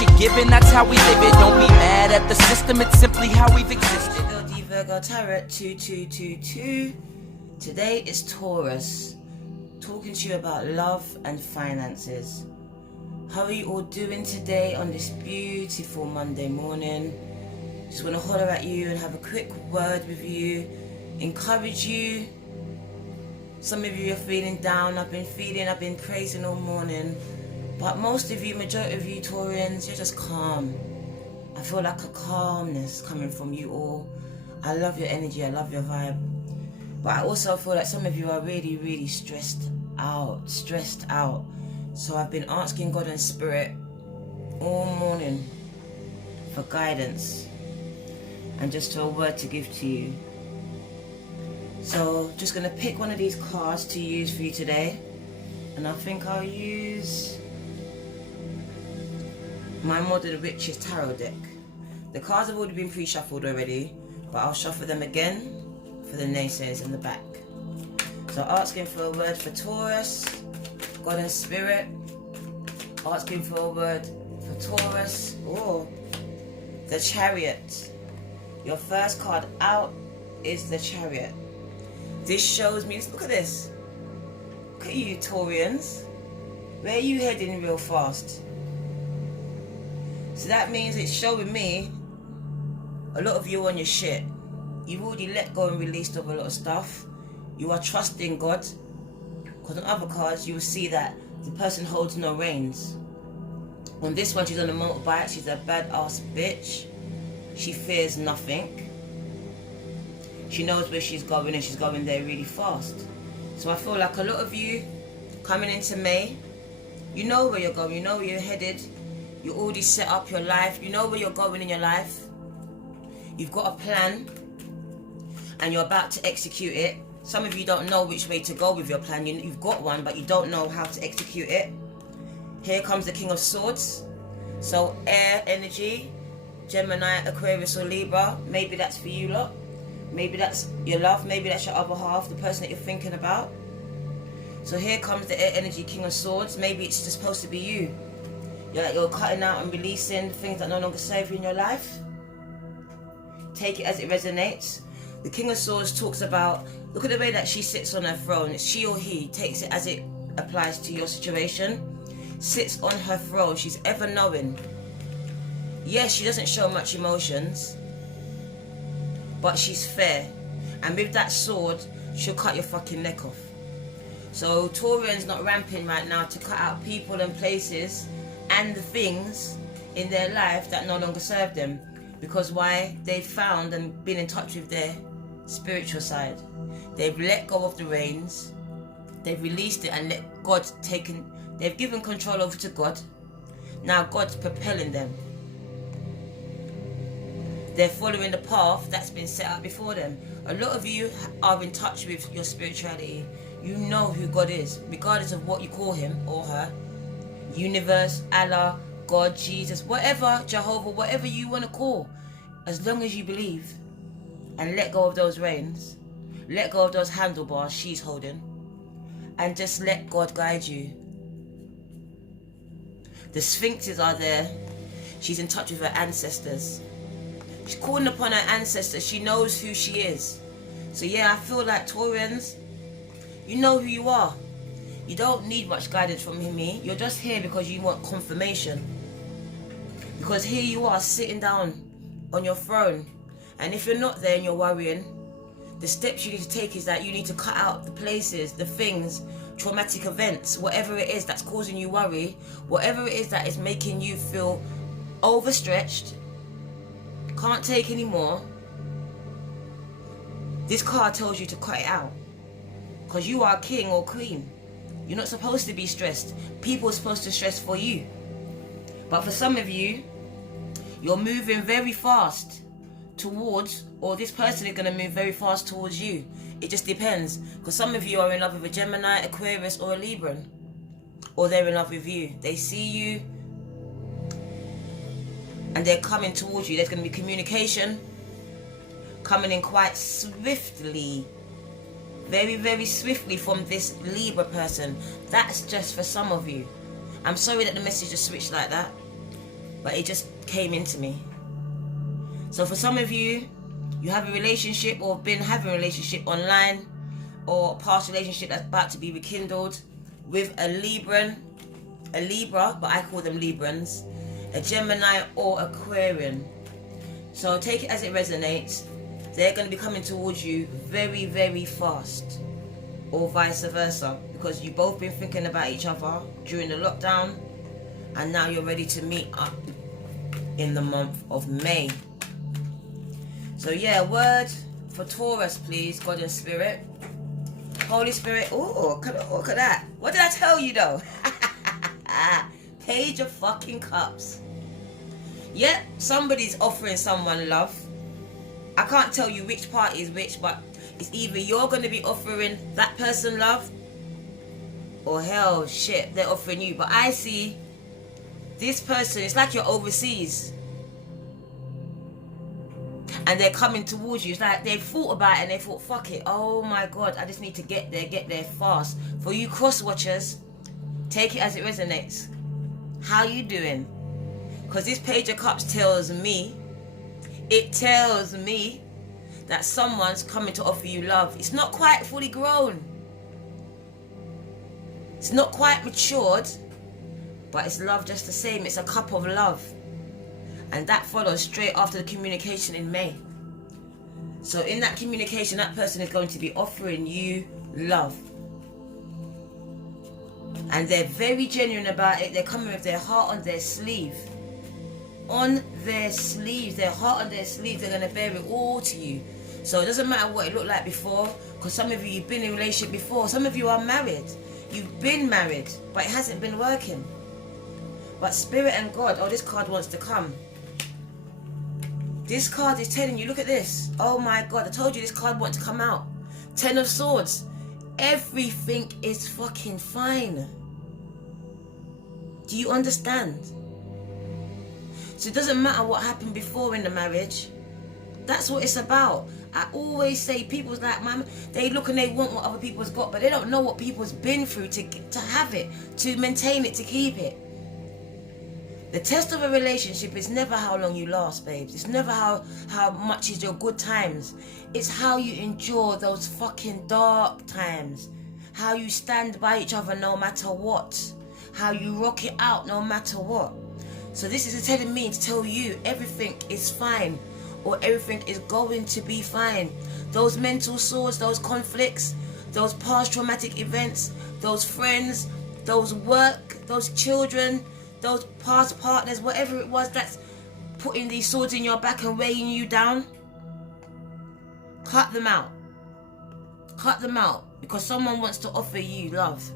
what you're given, that's how we live it. Don't be mad at the system, it's simply how we've existed. Virgo Tarot 2222. Today is Taurus, talking to you about love and finances. How are you all doing today on this beautiful Monday morning? Just want to holler at you and have a quick word with you, encourage you. Some of you are feeling down. I've been praising all morning, but most of you, majority of you Taurians, you're just calm. I feel like a calmness coming from you all. I love your energy, I love your vibe. But I also feel like some of you are really, really stressed out. So I've been asking God and Spirit all morning for guidance and just a word to give to you. So just going to pick one of these cards to use for you today. And I think I'll use my Modern Witches Tarot deck. The cards have already been pre-shuffled already, but I'll shuffle them again for the naysayers in the back. So asking for a word for Taurus, God and Spirit. Asking for a word for Taurus. Oh, the Chariot. Your first card out is the Chariot. This shows me, look at this. Look at you Taurians. Where are you heading real fast? So that means it's showing me a lot of you on your shit. You've already let go and released of a lot of stuff. You are trusting God. Because on other cards you will see that the person holds no reins. On this one, she's on a motorbike. She's a badass bitch. She fears nothing. She knows where she's going and she's going there really fast. So I feel like a lot of you coming into May, you know where you're going, you know where you're headed. You already set up your life. You know where you're going in your life. You've got a plan and you're about to execute it. Some of you don't know which way to go with your plan. You've got one, but you don't know how to execute it. Here comes the King of Swords. So air energy, Gemini, Aquarius or Libra. Maybe that's for you lot. Maybe that's your love. Maybe that's your other half, the person that you're thinking about. So here comes the air energy, King of Swords. Maybe it's just supposed to be you. You're cutting out and releasing things that no longer serve you in your life. Take it as it resonates. The King of Swords talks about, look at the way that she sits on her throne. It's she or he, takes it as it applies to your situation. Sits on her throne. She's ever knowing. Yes, she doesn't show much emotions, but she's fair. And with that sword, she'll cut your fucking neck off. So Taurian's not ramping right now to cut out people and places and the things in their life that no longer serve them. Because why? They've found and been in touch with their spiritual side. They've let go of the reins. They've released it and let God they've given control over to God. Now God's propelling them. They're following the path that's been set out before them. A lot of you are in touch with your spirituality. You know who God is, regardless of what you call him or her. Universe, Allah, God, Jesus, whatever, Jehovah, whatever you want to call. As long as you believe and let go of those reins, let go of those handlebars she's holding, and just let God guide you. The sphinxes are there. She's in touch with her ancestors. She's calling upon her ancestors. She knows who she is. So yeah, I feel like Taurians, you know who you are. You don't need much guidance from me. You're just here because you want confirmation. Because here you are sitting down on your throne. And if you're not there and you're worrying, the steps you need to take is that you need to cut out the places, the things, traumatic events, whatever it is that's causing you worry, whatever it is that is making you feel overstretched, can't take anymore. This card tells you to cut it out. Because you are king or queen. You're not supposed to be stressed. People are supposed to stress for you. But for some of you, you're moving very fast towards, or this person is going to move very fast towards you. It just depends. Because some of you are in love with a Gemini, Aquarius or a Libran. Or they're in love with you. They see you and they're coming towards you. There's going to be communication coming in quite swiftly. Very, very swiftly from this Libra person. That's just for some of you. I'm sorry that the message just switched like that. but it just came into me. So for some of you, you have a relationship or been having a relationship online, or a past relationship that's about to be rekindled with a Libra, but I call them Librans, a Gemini or Aquarian. So take it as it resonates. They're going to be coming towards you very, very fast, or vice versa, because you've both been thinking about each other during the lockdown, and now you're ready to meet up in the month of May. So yeah, word for Taurus, please, God and Spirit. Holy Spirit. Oh, look at that. What did I tell you though? Page of fucking Cups. Yeah, somebody's offering someone love. I can't tell you which part is which, but it's either you're going to be offering that person love, or hell, shit, they're offering you. But I see this person, it's like you're overseas, and they're coming towards you. It's like they've thought about it and they thought, fuck it, oh my God, I just need to get there fast. For you cross watchers, take it as it resonates. How you doing? Because this Page of Cups tells me, it tells me that someone's coming to offer you love. It's not quite fully grown, it's not quite matured, but it's love just the same. It's a cup of love, and that follows straight after the communication in May. So in that communication, that person is going to be offering you love, and they're very genuine about it. They're coming with their heart on their sleeve. On their sleeve, their heart on their sleeve. They're going to bear it all to you. So it doesn't matter what it looked like before, because some of you, you've been in a relationship before. Some of you are married. You've been married, but it hasn't been working. But Spirit and God, oh, this card wants to come. This card is telling you, look at this. Oh my God, I told you this card wants to come out. 10 of Swords. Everything is fucking fine. Do you understand? So it doesn't matter what happened before in the marriage. That's what it's about. I always say, people's like, man, they look and they want what other people's got, but they don't know what people's been through to have it, to maintain it, to keep it. The test of a relationship is never how long you last, babes. It's never how much is your good times. It's how you endure those fucking dark times. How you stand by each other no matter what. How you rock it out no matter what. So this is telling me to tell you everything is fine, or everything is going to be fine. Those mental swords, those conflicts, those past traumatic events, those friends, those work, those children, those past partners, whatever it was that's putting these swords in your back and weighing you down, cut them out. Cut them out, because someone wants to offer you love.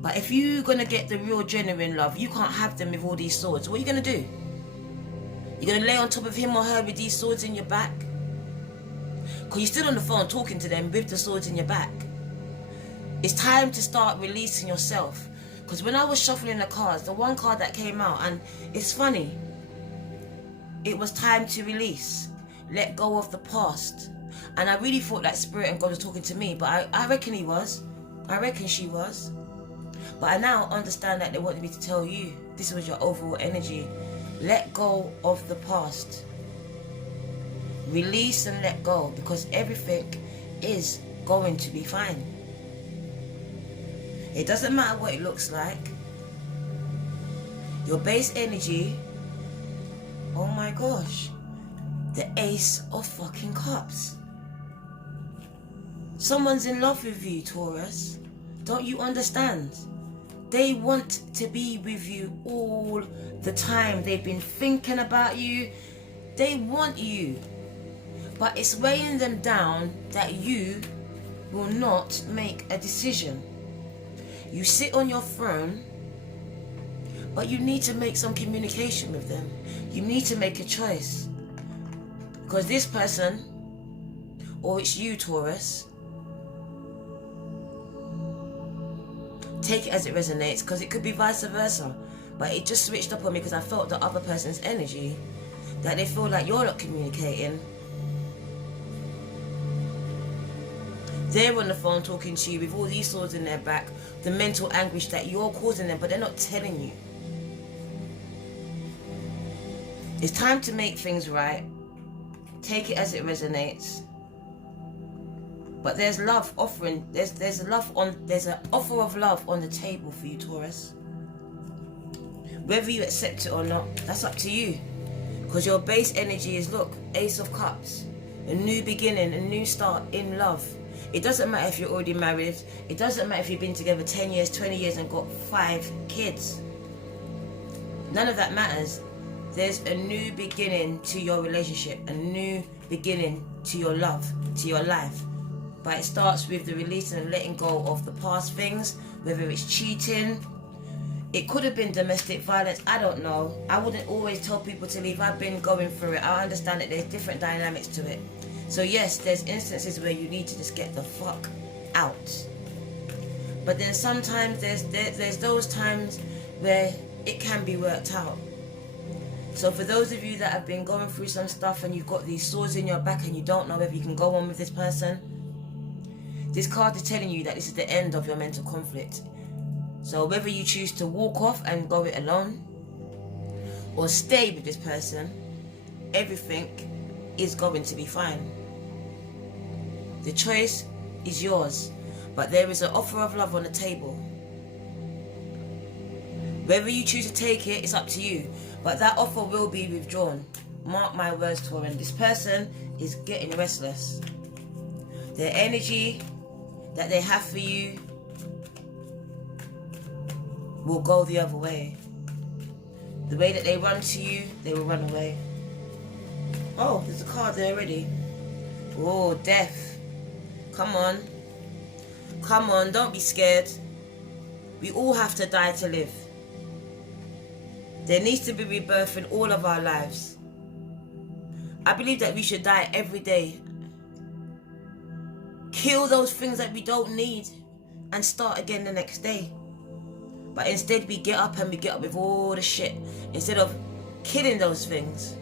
But if you're going to get the real genuine love, you can't have them with all these swords. What are you going to do? You're going to lay on top of him or her with these swords in your back? Because you're still on the phone talking to them with the swords in your back. It's time to start releasing yourself. Because when I was shuffling the cards, the one card that came out, and it's funny, it was time to release. Let go of the past. And I really thought that Spirit and God was talking to me, but I reckon he was. I reckon she was. But I now understand that they wanted me to tell you, this was your overall energy. Let go of the past. Release and let go, because everything is going to be fine. It doesn't matter what it looks like. Your base energy, oh my gosh, the Ace of fucking Cups. Someone's in love with you, Taurus. Don't you understand? They want to be with you all the time. They've been thinking about you. They want you. But it's weighing them down that you will not make a decision. You sit on your throne, but you need to make some communication with them. You need to make a choice. Because this person, or it's you, Taurus, take it as it resonates, because it could be vice versa. But it just switched up on me because I felt the other person's energy, that they feel like you're not communicating. They're on the phone talking to you with all these swords in their back, the mental anguish that you're causing them, but they're not telling you. It's time to make things right. Take it as it resonates. But there's love offering. There's an offer of love on the table for you, Taurus. Whether you accept it or not, that's up to you. Because your base energy is, look, Ace of Cups. A new beginning, a new start in love. It doesn't matter if you're already married. It doesn't matter if you've been together 10 years, 20 years and got 5 kids. None of that matters. There's a new beginning to your relationship. A new beginning to your love, to your life. But it starts with the release and letting go of the past things. Whether it's cheating. It could have been domestic violence. I don't know. I wouldn't always tell people to leave. I've been going through it. I understand that there's different dynamics to it. So yes, there's instances where you need to just get the fuck out. But then sometimes there's those times where it can be worked out. So for those of you that have been going through some stuff and you've got these swords in your back and you don't know whether you can go on with this person, this card is telling you that this is the end of your mental conflict. So whether you choose to walk off and go it alone or stay with this person, everything is going to be fine. The choice is yours, but there is an offer of love on the table. Whether you choose to take it, it's up to you, but that offer will be withdrawn. Mark my words, Taurus. This person is getting restless. The energy that they have for you will go the other way. The way that they run to you, they will run away. Oh, there's a card there already. Oh, death. Come on. Come on, don't be scared. We all have to die to live. There needs to be rebirth in all of our lives. I believe that we should die every day. Kill those things that we don't need and start again the next day. But instead we get up and we get up with all the shit instead of killing those things.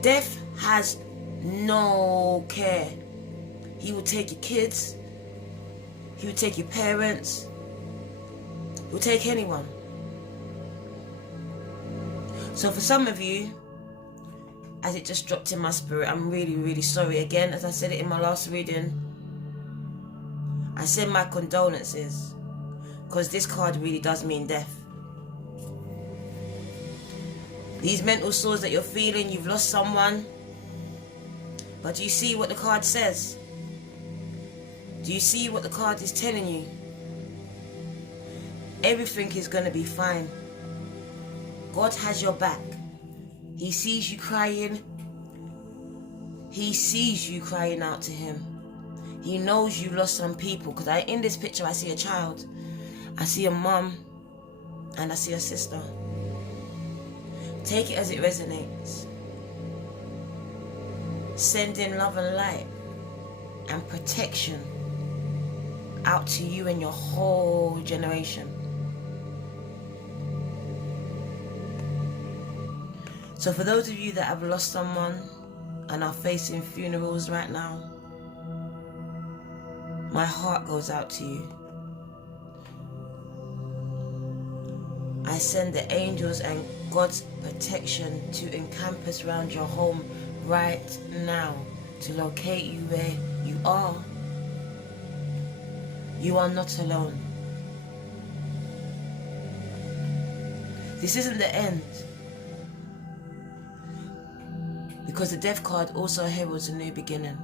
Death has no care. He will take your kids. He will take your parents. He will take anyone. So for some of you, as it just dropped in my spirit, I'm really, really sorry. Again, as I said it in my last reading, I send my condolences. Because this card really does mean death. These mental sores that you're feeling, you've lost someone. But do you see what the card says? Do you see what the card is telling you? Everything is going to be fine. God has your back. He sees you crying. He sees you crying out to him. He knows you lost some people. Because in this picture I see a child. I see a mum. And I see a sister. Take it as it resonates. Send in love and light and protection out to you and your whole generation. So for those of you that have lost someone and are facing funerals right now, my heart goes out to you. I send the angels and God's protection to encompass around your home right now to locate you where you are. You are not alone. This isn't the end. Because the death card also heralds a new beginning.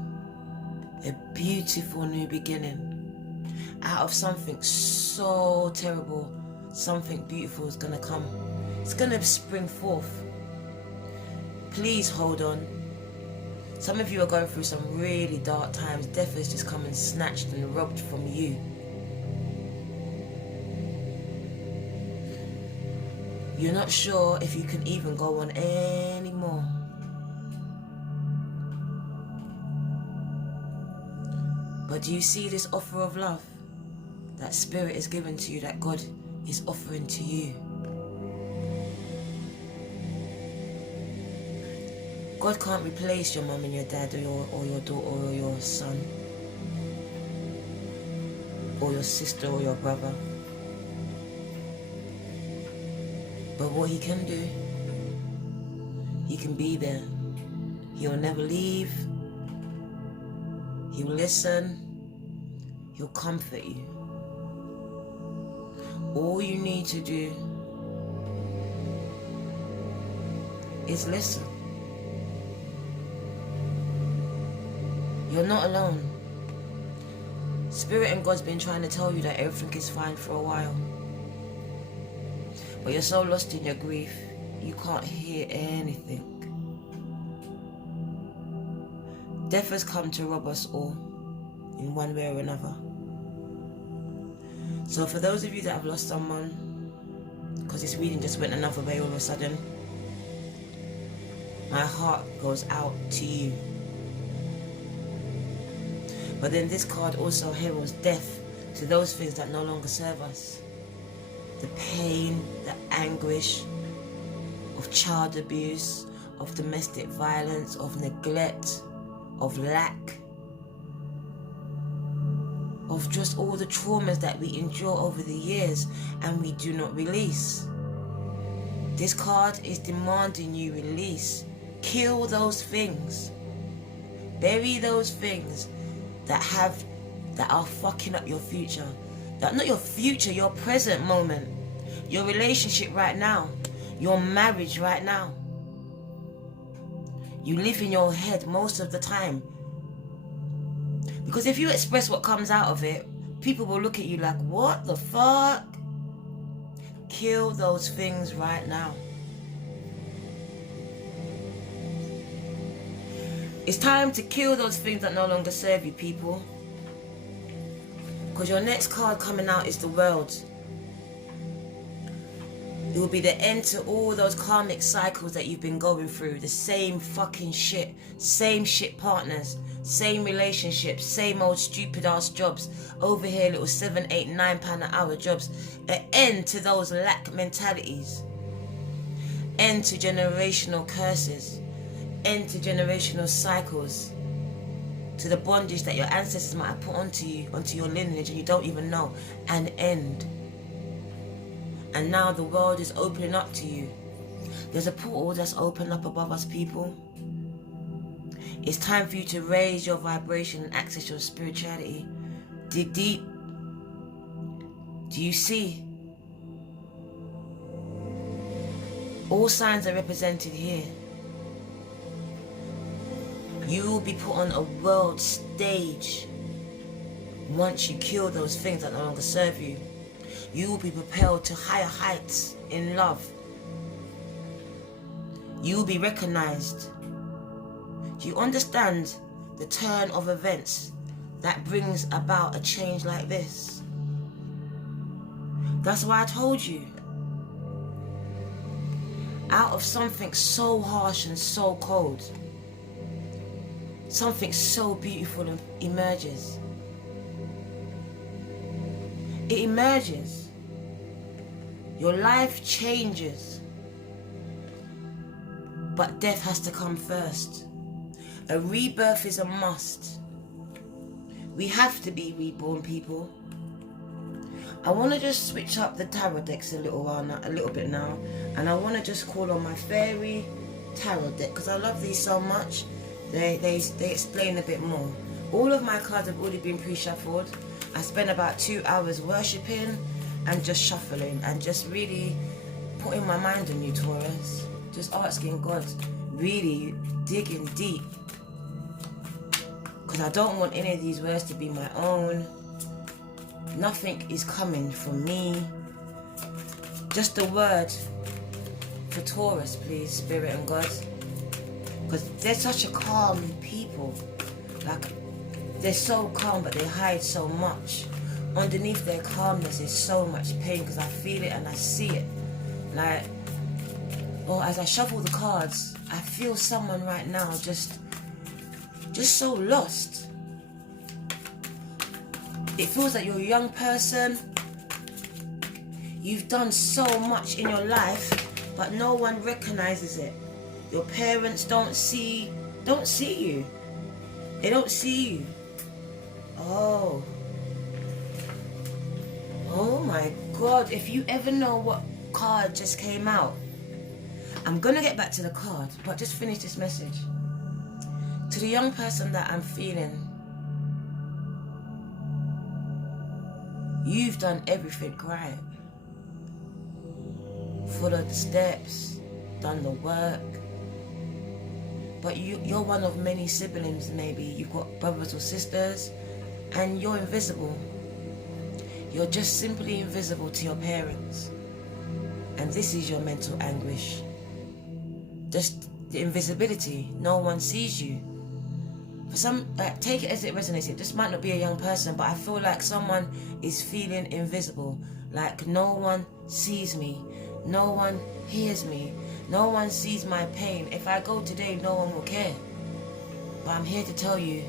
A beautiful new beginning. Out of something so terrible, something beautiful is going to come. It's going to spring forth. Please hold on. Some of you are going through some really dark times. Death has just come and snatched and robbed from you. You're not sure if you can even go on anymore. But do you see this offer of love that Spirit is given to you, that God is offering to you? God can't replace your mum and your dad or your daughter or your son or your sister or your brother. But what he can do He can be there. He'll never leave. He'll listen. He'll comfort you. All you need to do is listen. You're not alone. Spirit and God's been trying to tell you that everything is fine for a while. But you're so lost in your grief, you can't hear anything. Death has come to rob us all, in one way or another. So for those of you that have lost someone, because this reading just went another way all of a sudden, my heart goes out to you. But then this card also heralds death to those things that no longer serve us. The pain, the anguish of child abuse, of domestic violence, of neglect, of lack, of just all the traumas that we endure over the years and we do not release. This card is demanding you release. Kill those things. Bury those things that are fucking up your future. That not your future, your present moment. Your relationship right now. Your marriage right now. You live in your head most of the time. Because if you express what comes out of it, people will look at you like, what the fuck? Kill those things right now. It's time to kill those things that no longer serve you, people. Because your next card coming out is the World. It will be the end to all those karmic cycles that you've been going through. The same fucking shit. Same shit partners. Same relationships. Same old stupid ass jobs. Over here little 7, 8, 9 pound an hour jobs. An end to those lack mentalities. End to generational curses. End to generational cycles. To the bondage that your ancestors might have put onto you, onto your lineage, and you don't even know. An end. And now the world is opening up to you. There's a portal that's opened up above us, people. It's time for you to raise your vibration and access your spirituality. Dig deep. Do you see? All signs are represented here. You will be put on a world stage once you kill those things that no longer serve you. You will be propelled to higher heights in love. You will be recognized. Do you understand the turn of events that brings about a change like this? That's why I told you. Out of something so harsh and so cold, something so beautiful emerges. It emerges. Your life changes. But death has to come first. A rebirth is a must. We have to be reborn, people. I want to just switch up the tarot decks a little bit now, and I want to just call on my fairy tarot deck because I love these so much. They explain a bit more. All of my cards have already been pre-shuffled. I spent about 2 hours worshipping and just shuffling and just really putting my mind on you, Taurus. Just asking God, really digging deep. Because I don't want any of these words to be my own. Nothing is coming from me. Just a word for Taurus, please, Spirit and God. Because they're such a calm people. Like, they're so calm, but they hide so much. Underneath their calmness is so much pain, because I feel it and I see it. Like, or as I shuffle the cards, I feel someone right now just so lost. It feels like you're a young person. You've done so much in your life, but no one recognizes it. Your parents don't see you. They don't see you. Oh my God, if you ever know what card just came out, I'm going to get back to the card, but just finish this message. To the young person that I'm feeling, you've done everything right. Followed the steps, done the work. But you're one of many siblings, maybe. You've got brothers or sisters, and you're invisible. You're just simply invisible to your parents. And this is your mental anguish. Just the invisibility. No one sees you. For some, take it as it resonates. This might not be a young person, but I feel like someone is feeling invisible. Like no one sees me. No one hears me. No one sees my pain. If I go today, no one will care. But I'm here to tell you,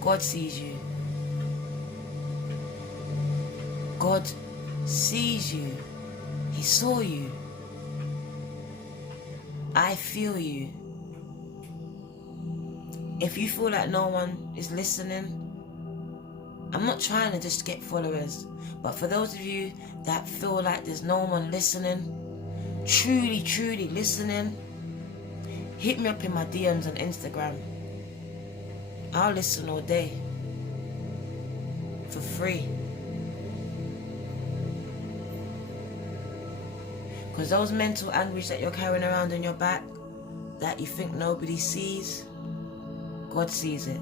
God sees you. God sees you. He saw you. I feel you. If you feel like no one is listening, I'm not trying to just get followers, but for those of you that feel like there's no one listening, truly listening, hit me up in my DMs on Instagram. I'll listen all day for free. Because those mental anguish that you're carrying around in your back, that you think nobody sees, God sees it.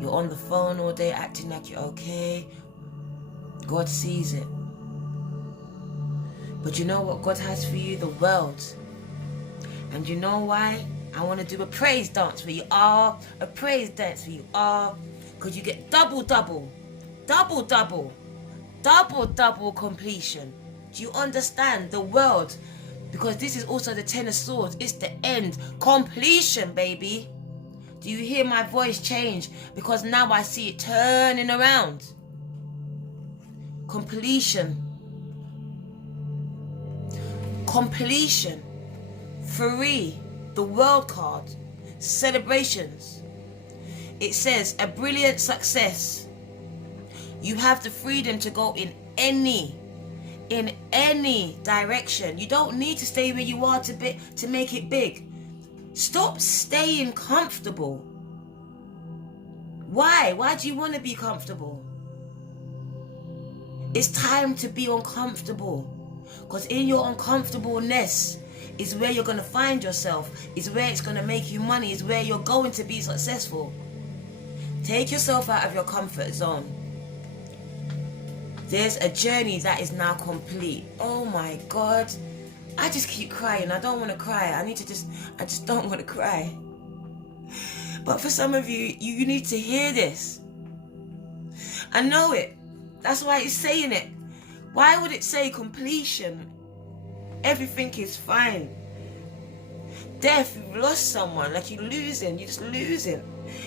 You're on the phone all day acting like you're okay, God sees it. But you know what God has for you? The world. And you know why? I want to do a praise dance for you all. A praise dance for you all. Because you get double completion. Do you understand? The world. Because this is also the Ten of Swords. It's the end. Completion, baby. Do you hear my voice change? Because now I see it turning around. Completion. Completion. Free. The world card. Celebrations. It says a brilliant success. You have the freedom to go in any direction. You don't need to stay where you are to make it big. Stop staying comfortable. Why? Why do you want to be comfortable? It's time to be uncomfortable. Because in your uncomfortableness is where you're going to find yourself. Is where it's going to make you money. Is where you're going to be successful. Take yourself out of your comfort zone. There's a journey that is now complete. Oh my God. I just keep crying. I don't want to cry. I just don't want to cry. But for some of you, you need to hear this. I know it. That's why it's saying it. Why would it say completion? Everything is fine. Death, you've lost someone. Like you're losing. You're just losing.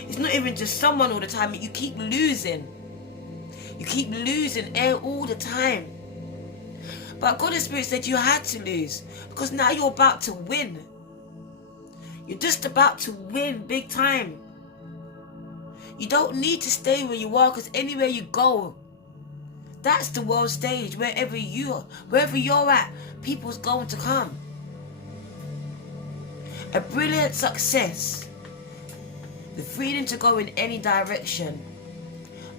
It's not even just someone all the time. You keep losing. You keep losing air all the time. But God and Spirit said you had to lose. Because now you're about to win. You're just about to win big time. You don't need to stay where you are, because anywhere you go, that's the world stage. Wherever you're at, people's going to come. A brilliant success. The freedom to go in any direction.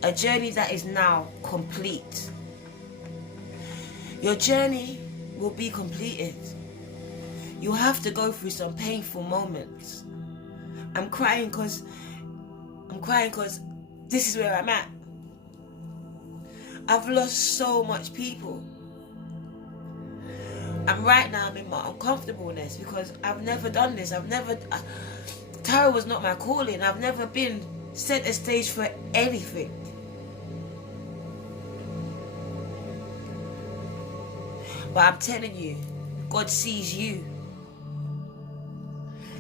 A journey that is now complete. Your journey will be completed. You have to go through some painful moments. I'm crying because this is where I'm at. I've lost so much people. And right now I'm in my uncomfortableness because I've never done this. Tarot was not my calling. I've never been center stage for anything. But I'm telling you, God sees you.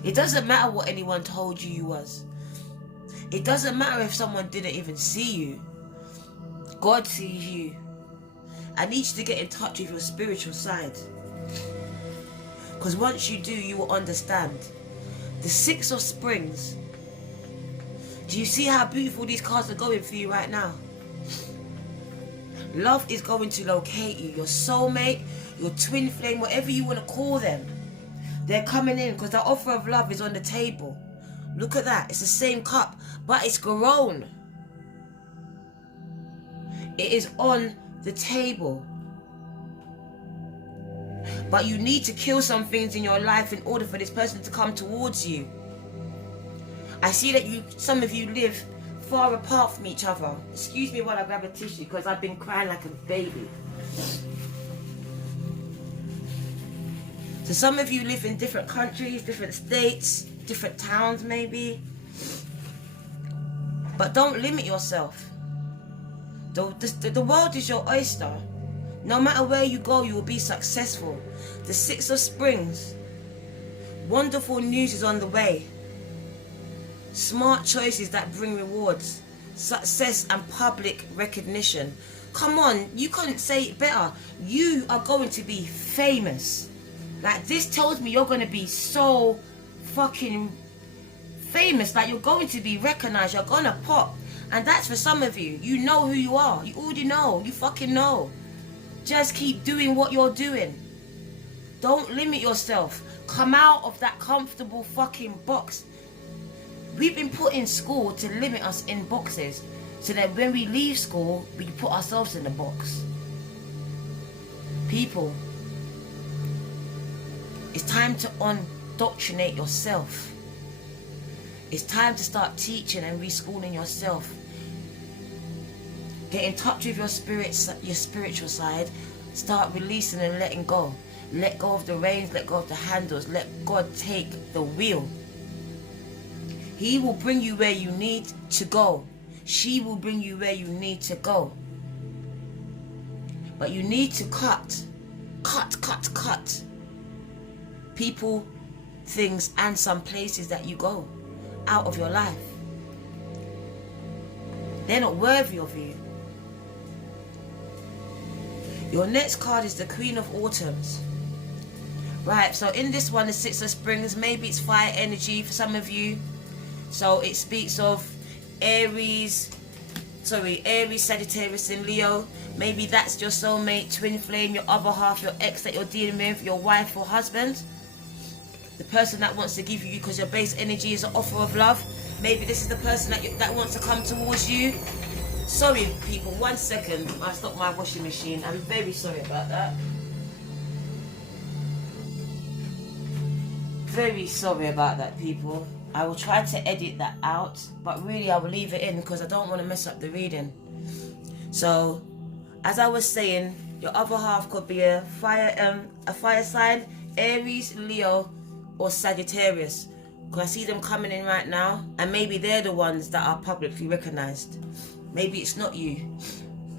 It doesn't matter what anyone told you was. It doesn't matter if someone didn't even see you. God sees you. I need you to get in touch with your spiritual side. Because once you do, you will understand. The Six of Springs. Do you see how beautiful these cards are going for you right now? Love is going to locate you. Your soulmate, your twin flame, whatever you want to call them. They're coming in because the offer of love is on the table. Look at that. It's the same cup, but it's grown. It is on the table. But you need to kill some things in your life in order for this person to come towards you. I see that some of you live far apart from each other. Excuse me while I grab a tissue because I've been crying like a baby. So some of you live in different countries, different states, different towns maybe. But don't limit yourself. The world is your oyster. No matter where you go, you will be successful. The 6 of Springs. Wonderful news is on the way. Smart choices that bring rewards. Success and public recognition. Come on, you couldn't say it better. You are going to be famous. Like, this tells me you're going to be so fucking famous. Like, you're going to be recognized. You're going to pop. And that's for some of you. You know who you are. You already know. You fucking know. Just keep doing what you're doing. Don't limit yourself. Come out of that comfortable fucking box. We've been put in school to limit us in boxes, so that when we leave school, we put ourselves in the box. People, it's time to indoctrinate yourself. It's time to start teaching and reschooling yourself. Get in touch with your spiritual side. Start releasing and letting go. Let go of the reins, let go of the handles. Let God take the wheel. He will bring you where you need to go. She will bring you where you need to go. But you need to cut people, things, and some places that you go out of your life. They're not worthy of you. Your next card is the Queen of Autumns. Right, so in this one, the 6 of Springs, maybe it's fire energy for some of you. So it speaks of Aries, Sagittarius and Leo. Maybe that's your soulmate, twin flame, your other half, your ex that you're dealing with, your wife or husband. The person that wants to give you, because your base energy is an offer of love. Maybe this is the person that wants to come towards you. Sorry people, 1 second. I stopped my washing machine. I'm very sorry about that. Very sorry about that, people. I will try to edit that out, but really I will leave it in because I don't want to mess up the reading. So, as I was saying, your other half could be a fire sign, Aries, Leo, or Sagittarius. Because I see them coming in right now, and maybe they're the ones that are publicly recognized. Maybe it's not you,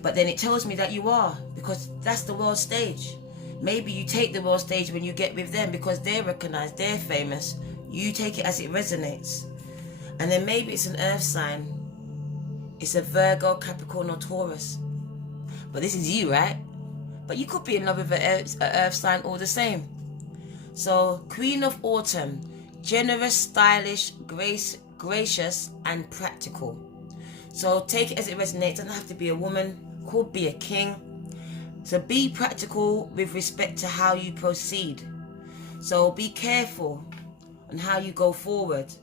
but then it tells me that you are, because that's the world stage. Maybe you take the world stage when you get with them because they're recognized, they're famous. You take it as it resonates. And then maybe it's an earth sign. It's a Virgo, Capricorn, or Taurus. But this is you, right? But you could be in love with an earth sign all the same. So, Queen of Autumn. Generous, stylish, gracious, and practical. So take it as it resonates. It doesn't have to be a woman. Could be a king. So be practical with respect to how you proceed. So be careful on how you go forward,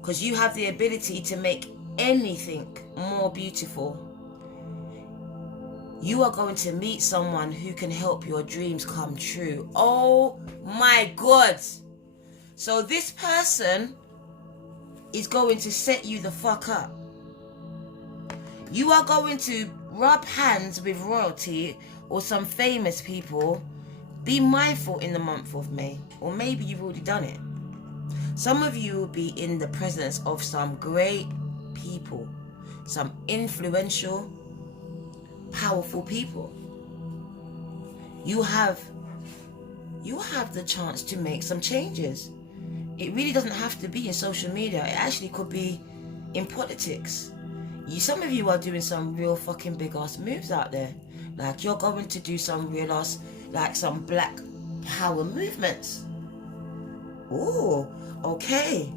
because you have the ability to make anything more beautiful. You are going to meet someone who can help your dreams come true. Oh my God. So this person is going to set you the fuck up. You are going to rub hands with royalty or some famous people. Be mindful in the month of May, or maybe you've already done it. Some of you will be in the presence of some great people, some influential, powerful people. You have the chance to make some changes. It really doesn't have to be in social media. It actually could be in politics. Some of you are doing some real fucking big ass moves out there. Like, you're going to do some real ass, like some black power movements. Oh, okay.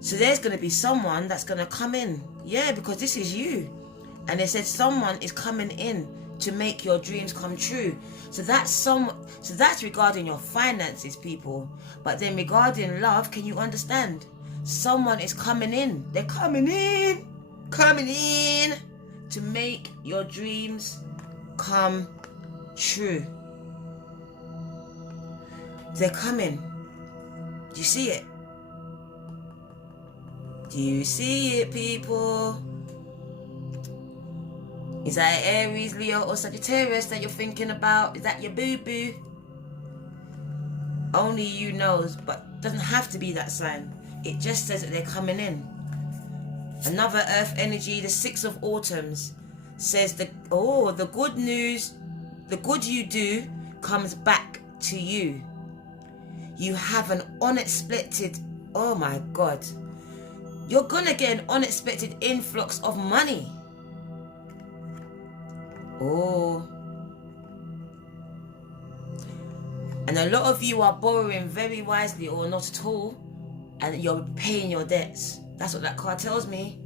So there's going to be someone that's going to come in. Yeah, because this is you. And they said someone is coming in to make your dreams come true. So that's regarding your finances, people. But then regarding love, can you understand? Someone is coming in. They're coming in to make your dreams come true. They're coming. Do you see it? Do you see it, people? Is that Aries, Leo, or Sagittarius that you're thinking about? Is that your boo-boo? Only you knows, but it doesn't have to be that sign. It just says that they're coming in. Another earth energy, the 6 of autumns, says the good news, the good you do comes back to you. You have an unexpected, oh my God, you're gonna get an unexpected influx of money. Oh. And a lot of you are borrowing very wisely or not at all, and you're paying your debts. That's what that card tells me.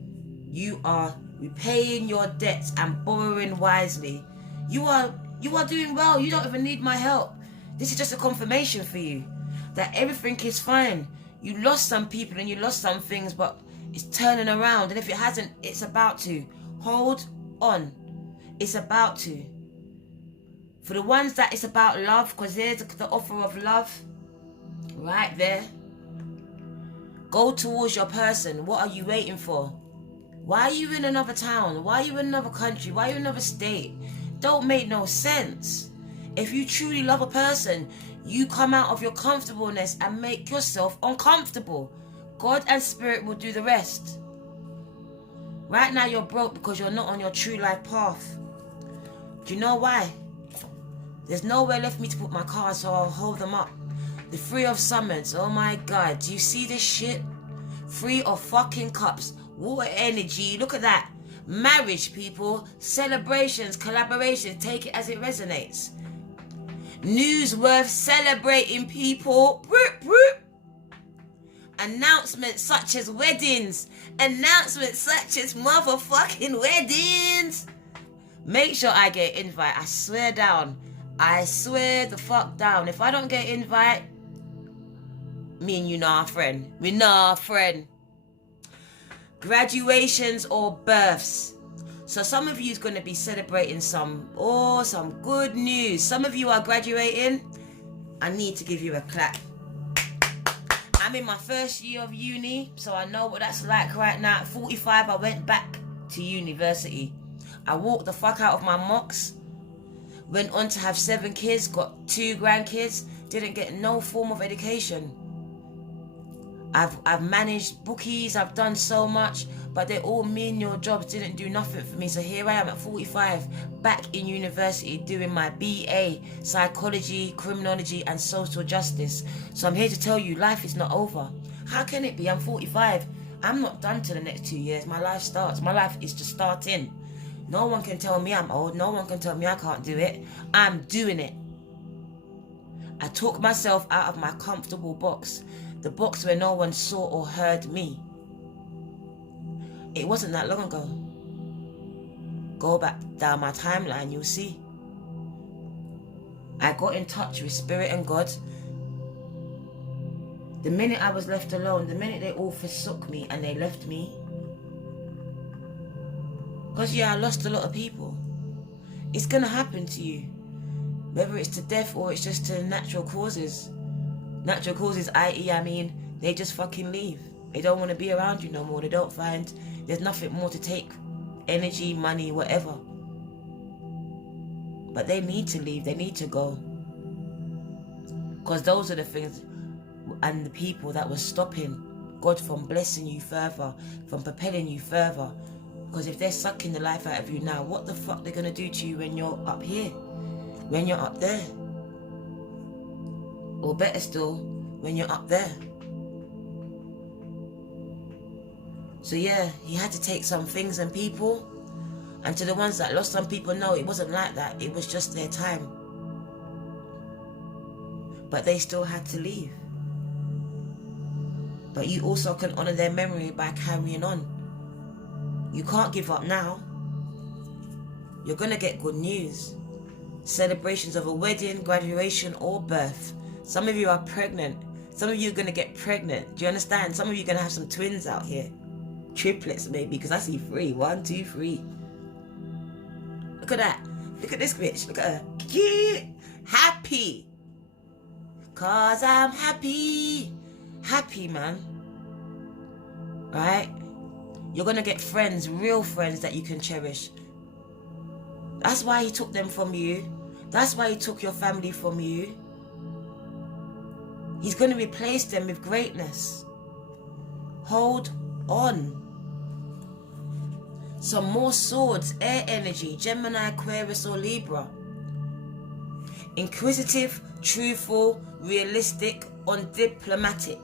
You are repaying your debts and borrowing wisely. You are doing well. You don't even need my help. This is just a confirmation for you that everything is fine. You lost some people and you lost some things, but it's turning around. And if it hasn't, it's about to. Hold on. It's about to. For the ones that it's about love, because there's the offer of love right there. Go towards your person. What are you waiting for? Why are you in another town? Why are you in another country? Why are you in another state? Don't make no sense. If you truly love a person, you come out of your comfortableness and make yourself uncomfortable. God and spirit will do the rest. Right now you're broke because you're not on your true life path. Do you know why? There's nowhere left for me to put my cards, so I'll hold them up. The 3 of Summons. Oh my God. Do you see this shit? 3 of fucking Cups. Water energy. Look at that. Marriage, people. Celebrations, collaborations. Take it as it resonates. News worth celebrating, people. Announcements such as weddings. Announcements such as motherfucking weddings. Make sure I get an invite. I swear down. I swear the fuck down. If I don't get an invite, me and you not a friend. We not a friend. Graduations or births. So some of you is going to be celebrating some good news. Some of you are graduating. I need to give you a clap. I'm in my first year of uni, so I know what that's like right now. At 45, I went back to university. I walked the fuck out of my mocks. Went on to have 7 kids, got 2 grandkids, didn't get no form of education. I've managed bookies, I've done so much, but they all menial jobs didn't do nothing for me. So here I am at 45, back in university doing my BA, psychology, criminology and social justice. So I'm here to tell you, life is not over. How can it be? I'm 45. I'm not done till the next 2 years. My life starts. My life is just starting. No one can tell me I'm old. No one can tell me I can't do it. I'm doing it. I took myself out of my comfortable box. The box where no one saw or heard me. It wasn't that long ago. Go back down my timeline, you'll see. I got in touch with Spirit and God. The minute I was left alone, the minute they all forsook me and they left me. Because yeah, I lost a lot of people. It's going to happen to you. Whether it's to death or it's just to natural causes. Natural causes, i.e., I mean, they just fucking leave. They don't want to be around you no more. They don't find there's nothing more to take. Energy, money, whatever. But they need to leave. They need to go. Because those are the things and the people that were stopping God from blessing you further, from propelling you further. Because if they're sucking the life out of you now, what the fuck they're going to do to you when you're up here? When you're up there? Or better still, when you're up there. So yeah, he had to take some things and people. And to the ones that lost some people, no, it wasn't like that. It was just their time. But they still had to leave. But you also can honor their memory by carrying on. You can't give up now. You're going to get good news. Celebrations of a wedding, graduation, or birth. Some of you are pregnant. Some of you are going to get pregnant. Do you understand? Some of you are going to have some twins out here. Triplets maybe, because I see 3. 1, 2, 3. Look at that. Look at this bitch. Look at her. Cute. Happy. Cause I'm happy. Happy, man. Right? You're going to get friends, real friends that you can cherish. That's why he took them from you. That's why he took your family from you. He's going to replace them with greatness. Hold on. Some more swords, air energy, Gemini, Aquarius, or Libra. Inquisitive, truthful, realistic, undiplomatic.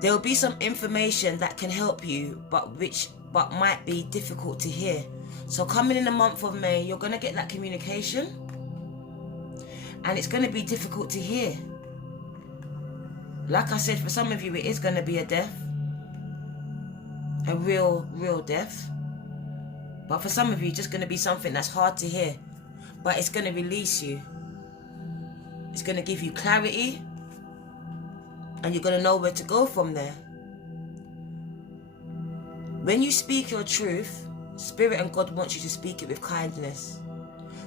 There will be some information that can help you, but might be difficult to hear. So coming in the month of May, you're going to get that communication, and it's going to be difficult to hear. Like I said, for some of you, it is going to be a death. A real death. But for some of you, it's just going to be something that's hard to hear. But it's going to release you. It's going to give you clarity. And you're going to know where to go from there. When you speak your truth, Spirit and God wants you to speak it with kindness.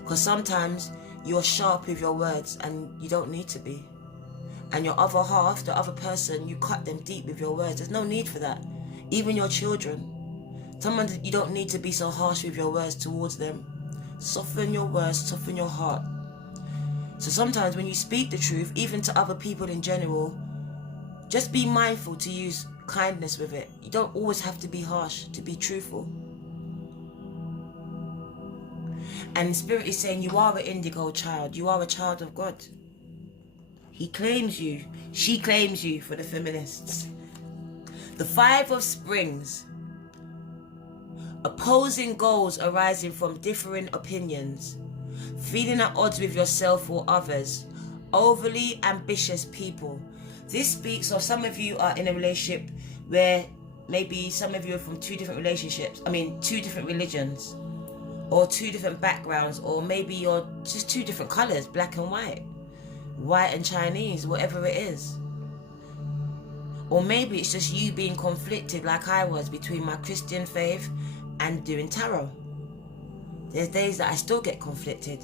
Because sometimes you're sharp with your words and you don't need to be. And your other half, the other person, you cut them deep with your words. There's no need for that. Even your children. Someone, you don't need to be so harsh with your words towards them. Soften your words, soften your heart. So sometimes when you speak the truth, even to other people in general, just be mindful to use kindness with it. You don't always have to be harsh to be truthful. And Spirit is saying you are an indigo child. You are a child of God. He claims you. She claims you for the feminists. The 5 of Springs. Opposing goals arising from differing opinions. Feeling at odds with yourself or others. Overly ambitious people. This speaks of some of you are in a relationship where maybe some of you are from 2 different relationships. 2 different religions. Or 2 different backgrounds. Or maybe you're just 2 different colours, black and white. White and Chinese, whatever it is. Or maybe it's just you being conflicted like I was between my Christian faith and doing tarot. There's days that I still get conflicted.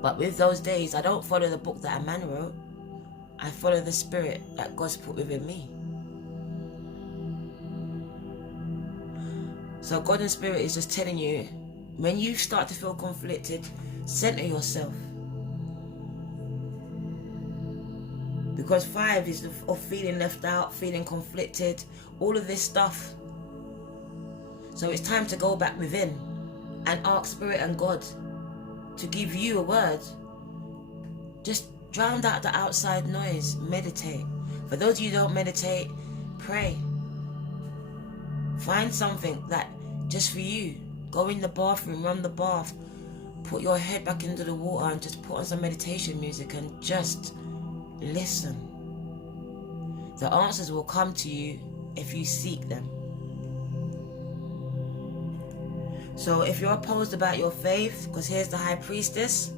But with those days, I don't follow the book that a man wrote. I follow the Spirit that God's put within me. So God and Spirit is just telling you, when you start to feel conflicted, center yourself. Because 5 is of feeling left out, feeling conflicted, all of this stuff. So it's time to go back within and ask Spirit and God to give you a word. Just drown out the outside noise. Meditate. For those of you who don't meditate, pray. Find something that just for you. Go in the bathroom, run the bath, put your head back into the water and just put on some meditation music and just listen. The answers will come to you if you seek them. So if you're opposed about your faith, because here's the High Priestess,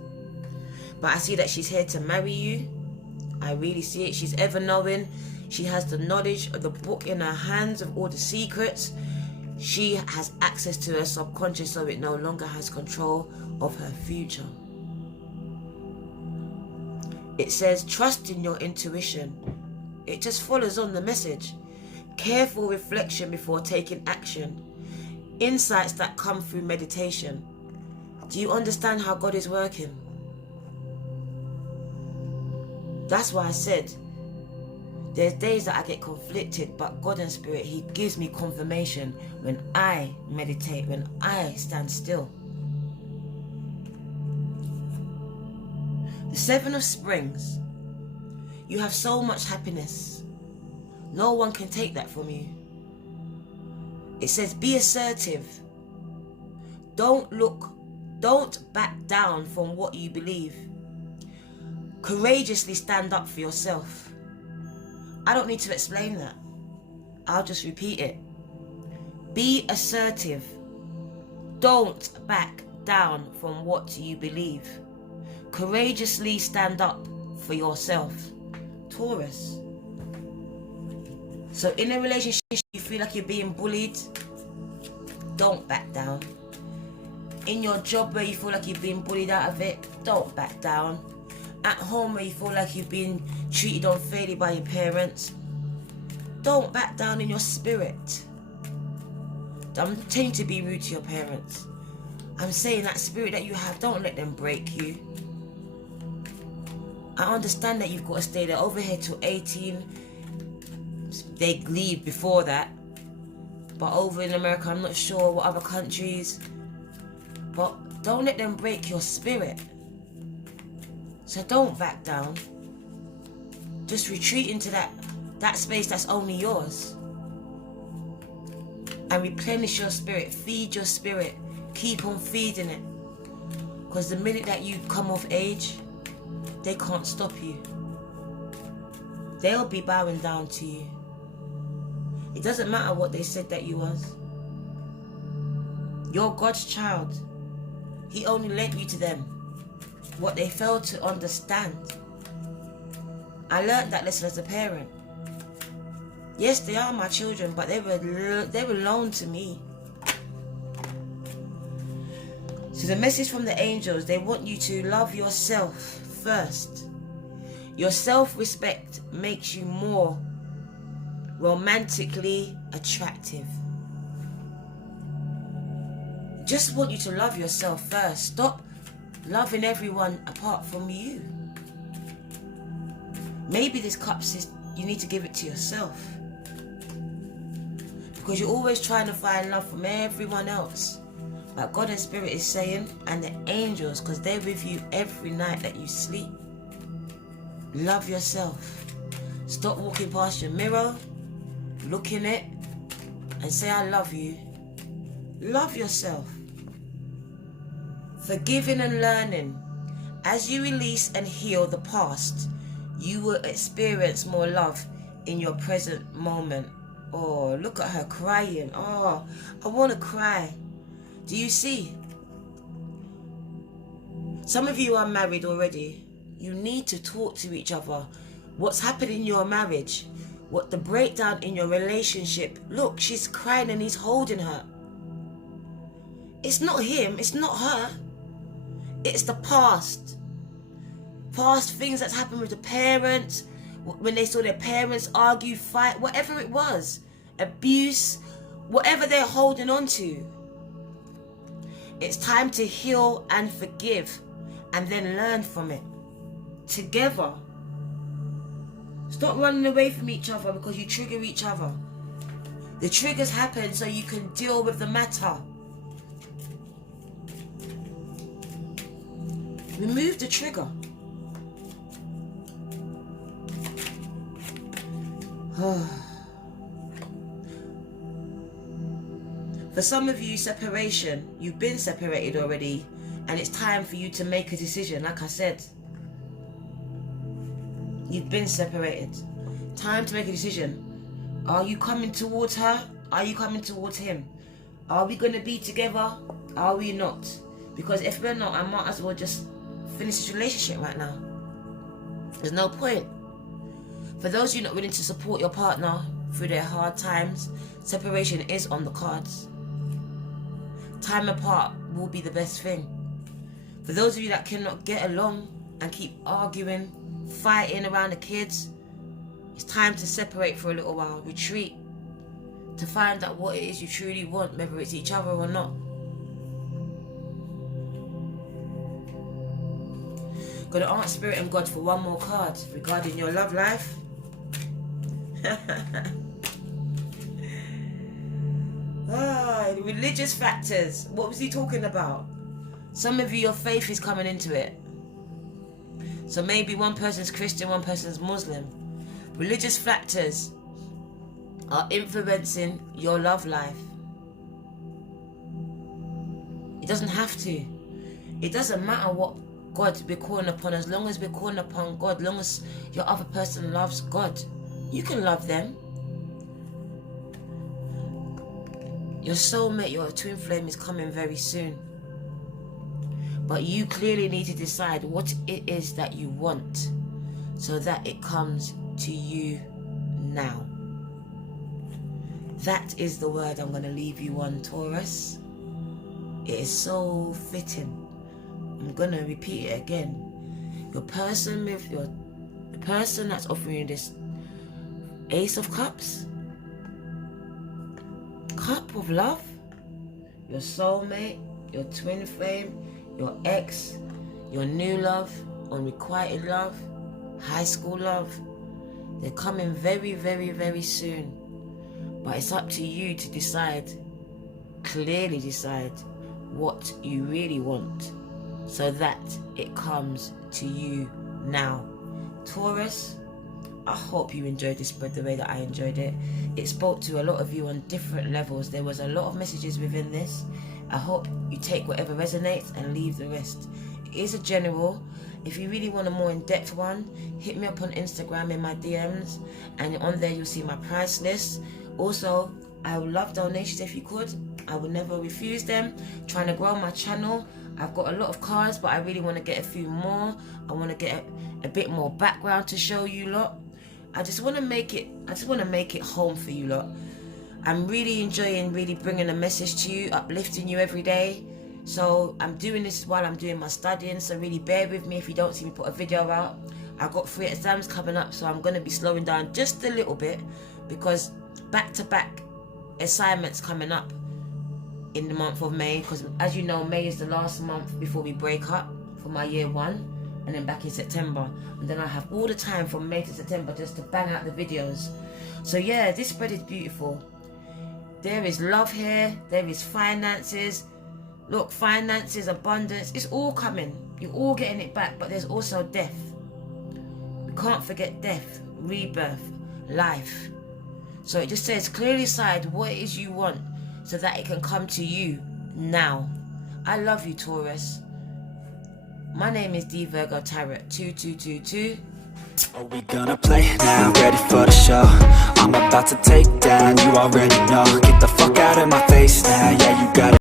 but I see that she's here to marry you. I really see it. She's ever knowing. She has the knowledge of the book in her hands of all the secrets. She has access to her subconscious, so it no longer has control of her future. It says, trust in your intuition. It just follows on the message. Careful reflection before taking action. Insights that come through meditation. Do you understand how God is working? That's why I said, there's days that I get conflicted, but God and Spirit, He gives me confirmation when I meditate, when I stand still. The 7 of Springs. You have so much happiness. No one can take that from you. It says, be assertive. Don't back down from what you believe. Courageously stand up for yourself. I don't need to explain that. I'll just repeat it. Be assertive. Don't back down from what you believe. Courageously stand up for yourself. Taurus. So in a relationship you feel like you're being bullied, don't back down. In your job where you feel like you're being bullied out of it, don't back down. At home where you feel like you've been treated unfairly by your parents, don't back down in your spirit. I'm telling you to be rude to your parents. I'm saying that spirit that you have, don't let them break you. I understand that you've got to stay there over here till 18. They leave before that. But over in America, I'm not sure what other countries. But don't let them break your spirit. So don't back down. Just retreat into that space that's only yours. And replenish your spirit. Feed your spirit. Keep on feeding it. Because the minute that you come of age, they can't stop you. They'll be bowing down to you. It doesn't matter what they said that you was. You're God's child. He only lent you to them. What they failed to understand. I learned that lesson as a parent. Yes, they are my children, but they were loaned to me. So the message from the angels, they want you to love yourself first. Your self-respect makes you more romantically attractive. Just want you to love yourself first. Stop loving everyone apart from you. Maybe this cup says you need to give it to yourself. Because you're always trying to find love from everyone else. But God and Spirit is saying, and the angels, because they're with you every night that you sleep. Love yourself. Stop walking past your mirror, look in it, and say, I love you. Love yourself. Forgiving and learning. As you release and heal the past, you will experience more love in your present moment. Oh, look at her crying. Oh, I want to cry. Do you see? Some of you are married already. You need to talk to each other. What's happened in your marriage? What the breakdown in your relationship? Look, she's crying and he's holding her. It's not him. It's not her. It's the past. Past things that's happened with the parents. When they saw their parents argue, fight, whatever it was. Abuse. Whatever they're holding on to. It's time to heal and forgive. And then learn from it. Together. Stop running away from each other because you trigger each other. The triggers happen so you can deal with the matter. Remove the trigger. For some of you, separation, you've been separated already, and it's time for you to make a decision. Like I said, you've been separated. Time to make a decision. Are you coming towards her? Are you coming towards him? Are we going to be together? Are we not? Because if we're not, I might as well just finish this relationship right now. There's no point. For those of you not willing to support your partner through their hard times, separation is on the cards. Time apart will be the best thing. For those of you that cannot get along and keep arguing, fighting around the kids, it's time to separate for a little while, retreat, to find out what it is you truly want, whether it's each other or not. Gonna ask Spirit and God for one more card regarding your love life. Religious factors. What was he talking about? Some of you, your faith is coming into it. So maybe one person's Christian, one person's Muslim. Religious factors are influencing your love life. It doesn't have to. It doesn't matter what God we're calling upon. As long as we're calling upon God, as long as your other person loves God, you can love them. Your soulmate, your twin flame is coming very soon. But you clearly need to decide what it is that you want so that it comes to you now. That is the word I'm going to leave you on, Taurus. It is so fitting. I'm going to repeat it again. The person that's offering you this Ace of Cups, cup of love, your soulmate, your twin flame, your ex, your new love, unrequited love, high school love, they're coming very, very, very soon. But it's up to you to decide, clearly decide what you really want so that it comes to you now. Taurus, I hope you enjoyed this spread the way that I enjoyed it. It spoke to a lot of you on different levels. There was a lot of messages within this. I hope you take whatever resonates and leave the rest. It is a general. If you really want a more in-depth one, hit me up on Instagram in my DMs, and on there you'll see my price list. Also, I would love donations if you could. I would never refuse them. Trying to grow my channel. I've got a lot of cards, but I really want to get a few more. I want to get a bit more background to show you lot. I just want to make it home for you lot. I'm really enjoying bringing a message to you, uplifting you every day. So I'm doing this while I'm doing my studying, so really bear with me if you don't see me put a video out. I've got 3 exams coming up, so I'm going to be slowing down just a little bit because back-to-back assignments coming up in the month of May, because as you know, May is the last month before we break up for my year 1, and then back in September, and then I have all the time from May to September just to bang out the videos. So yeah, this spread is beautiful. There is love here, there is finances. Look, finances, abundance, it's all coming. You're all getting it back, but there's also death. We can't forget death, rebirth, life. So it just says, clearly decide what it is you want so that it can come to you now. I love you, Taurus. My name is D Virgo Tarot 2222. Are we gonna play now? Ready for the show? I'm about to take down, you already know. Get the fuck out of my face now, yeah, you got it.